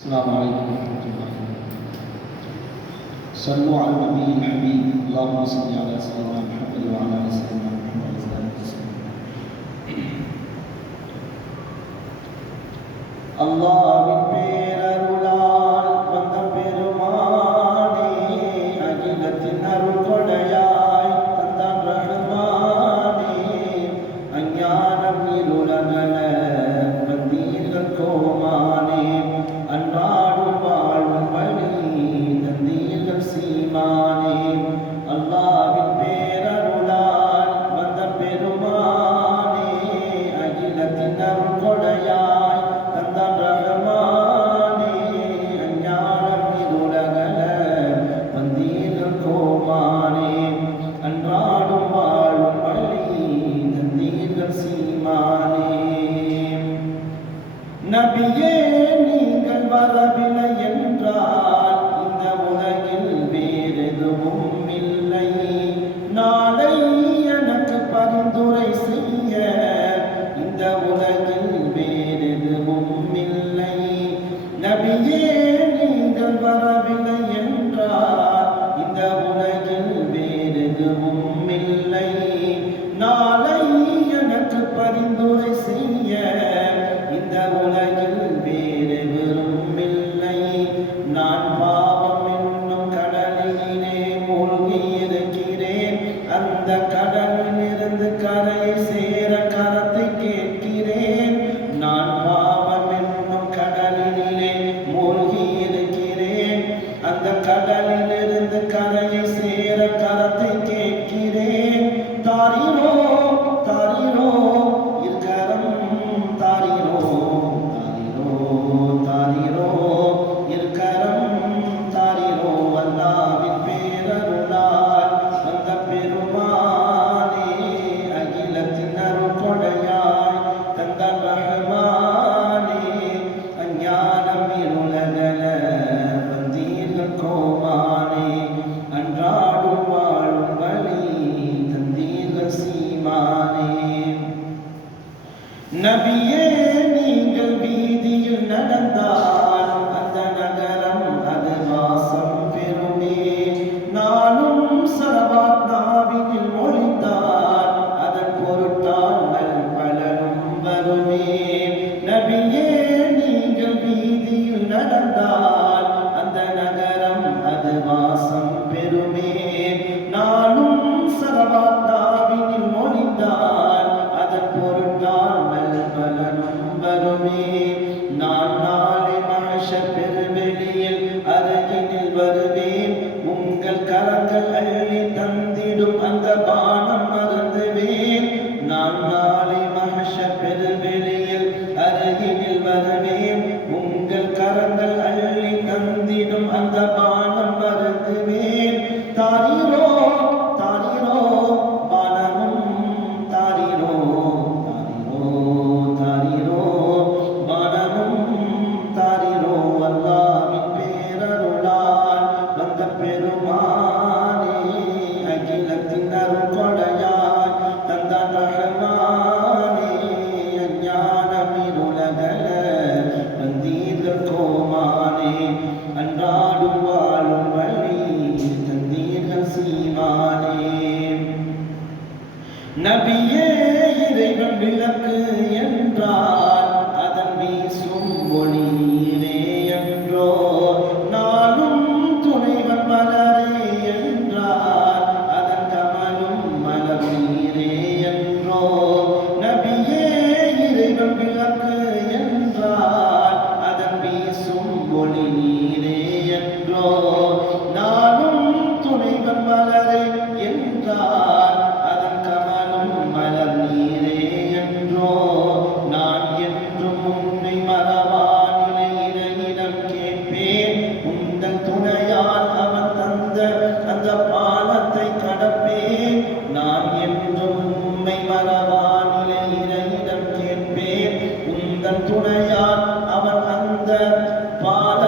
السلام عليكم ورحمة الله. صلوا على النبي الحبيب. اللهم صل على سيدنا محمد وعلى آل سيدنا محمد وسلم. அல்லாஹ்வின் பேரருளால் வந்த பெருமானே, அகிலத்தின் அருள்கொடையாய் தந்தான் ரஹ்மானே, அஞ்ஞானம் இருளகல வந்தீர்கள் கோமானே, அன்றாடும் வாழும் வழி தந்தீர்கள் சீமானே. அல்லாஹ்வின் பேரருளால் வந்த பெருமானே, அகிலத்தின் அருள்கொடையாய் தந்தான் ரஹ்மானே, அஞ்ஞானம் இருளகல வந்தீர்கள் கோமானே, அன்றாடும் வாழும் வழி தந்தீர்கள் சீமானே. நபியே, நீங்கள் வரவில்லை என்றால் இந்த உலகில் வேறெதுவும் இல்லை. நாளை எனக்கு பரிந்துரை செய்ய இந்த உலகில் வேறெதுவும் இல்லை. நபியே, நீங்கள் வரவில்லை என்றால் இந்த உலகில் வேறெதுவும் இல்லை. நாளை எனக்கு பரிந்துரை செய்ய இந்த உலகில் வேறெதுவும் இல்லை. நான் பாவம் என்னும் கடலிலே மூழ்கி இருக்கிறேன். அந்த கடலிலிருந்து கரையை சேர கரத்தை கேட்கிறேன். நான் பாவம் என்னும் கடலிலே மூழ்கி இருக்கிறேன். அந்த கடலிலிருந்து கரையை சேர கரத்தை கேட்கிறேன். தாரிரோ தாரிரோ இருக்கரம் தாரிரோ தாரிரோ தாரிரோ இருக்கரம் தாரிரோ. அல்லாஹ்வின் பேரருளால் வந்த பெருமானே, அகிலத்தின் அருள்கொடையாய் தந்தான் ரஹ்மானே, அஞ்ஞானம் இருளகல வந்தீர்கள் கோமானே, அன்றாடும் வாழும் வழி தந்தீர்கள் சீமானே. நபியே, நீங்கள் வீதியில் நடந்தால் அந்த நகரம் அது வாசம் பெறுமே. நானும் சலவாத் நாவினில் மொழிந்தால் அதன் பொருட்டால் நல்பலனும் வருமே. நபியே, நீங்கள் வீதியில் நடந்தால் அந்த நகரம் அது வாசம் பெறுமே. நானும் சலவாத் நாவினில் மொழிந்தால் அதன் பொருட்டால் நல்பலனும் வருமே. நான் நாளை மஹ்ஷர் பெருவெளியில் அருகினில் வருவேன். உங்கள் கரங்கள் அள்ளி தந்திடும் அந்த பானம் மருந்துவேன். நான் நாளை மஹ்ஷர் பெருவெளியில் அருகினில் வருவேன். உங்கள் கரங்கள் அள்ளி தந்திடும் அந்த பானம் மருந்துவேன். தாரிரோ தாரிரோ பானமும் தாரிரோ தாரிரோ தாரிரோ பானமும் தாரிரோ. அல்லாஹ்வின் பேரருளால் வந்த பெருமானே, அகிலத்தின் அருள்கொடையாய் தந்தான் ரஹ்மானே, அஞ்ஞானம் இருளகல வந்தீர்கள் கோமானே, அன்றாடும் வாழும் வழி தந்தீர்கள் சீமானே. நபியே, இறைவன் விளக்கு என்றால் அதன் வீசும் ஒளியிலே என்றோ. நானும் துணைவன் மலரே என்றால் அதன் கமலும் மலர் நீரே என்றோ. நபியே, இறைவன் விளக்கு என்றால் அதன் வீசும் ஒளி நீரே என்றோ. நானும் துணைவன் மலரே என்றால் அதன் கமலும் மலர் நீரே என்றோ. நான் என்றும் உன்னை மறவானிலை இறையிடம் கேட்பேன். உந்தன் துணையால் அவன் தந்த அந்த பாலத்தை கடப்பேன். நான் என்றும் உன்னை மறவானிலை இறையிடம் கேட்பேன். உந்தன் துணையால் அவன் அந்த பால